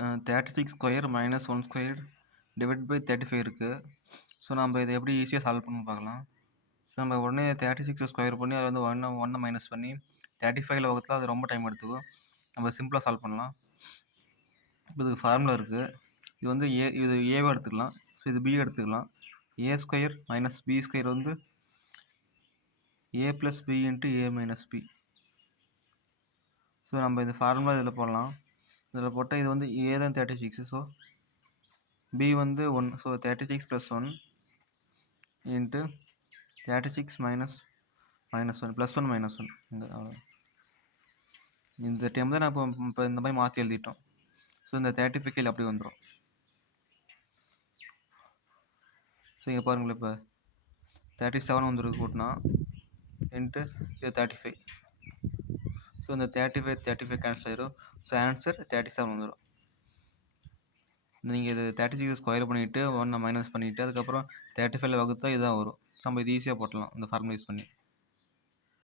36 square minus 1 square divide by 35 இருக்குது. So நம்ம இதை எப்படி ஈஸியாக சால்வ் பண்ணி பார்க்கலாம். ஸோ நம்ம உடனே 36 ஸ்கொயர் பண்ணி அதில் வந்து ஒன்றை மைனஸ் பண்ணி 35ல் வகுத்தில் அது ரொம்ப டைம் எடுத்துக்கும். நம்ம சிம்பிளாக சால்வ் பண்ணலாம். இப்போ இதுக்கு ஃபார்முலா இருக்குது. இது வந்து இது ஏவை எடுத்துக்கலாம். ஸோ இது பி எடுத்துக்கலாம். ஏ ஸ்கொயர் மைனஸ் பி ஸ்கொயர் வந்து ஏ ப்ளஸ் பி இன்ட்டு ஏ மைனஸ் பி. ஸோ நம்ம இந்த ஃபார்முலா இதில் போடலாம். இதில் போட்டால் இது வந்து ஏ தான் 36. ஸோ பி வந்து 1. ஸோ 36 + 1 இன்ட்டு 36 மைனஸ் 1 +1 -1 இந்த டைம் தான் நான் இப்போ இந்த மாதிரி மாற்றி எழுதிட்டோம். ஸோ இந்த 35 கீழே அப்படி வந்துடும். ஸோ இங்கே பாருங்களேன், இப்போ 37 வந்துருக்கு கூட்டினா இன்ட்டு இது 35. ஸோ இந்த 35 கேன்சல் ஆகிடும். ஸோ ஆன்சர் 37 வந்துடும். நீங்கள் இது 36 ஸ்கொயர் பண்ணிவிட்டு 1 மைனஸ் பண்ணிவிட்டு அதுக்கப்புறம் 35ல் வகுத்தா இதுதான் வரும். ஸோ நம்ம இது ஈஸியாக போட்டலாம் இந்த ஃபார்முலா யூஸ் பண்ணி.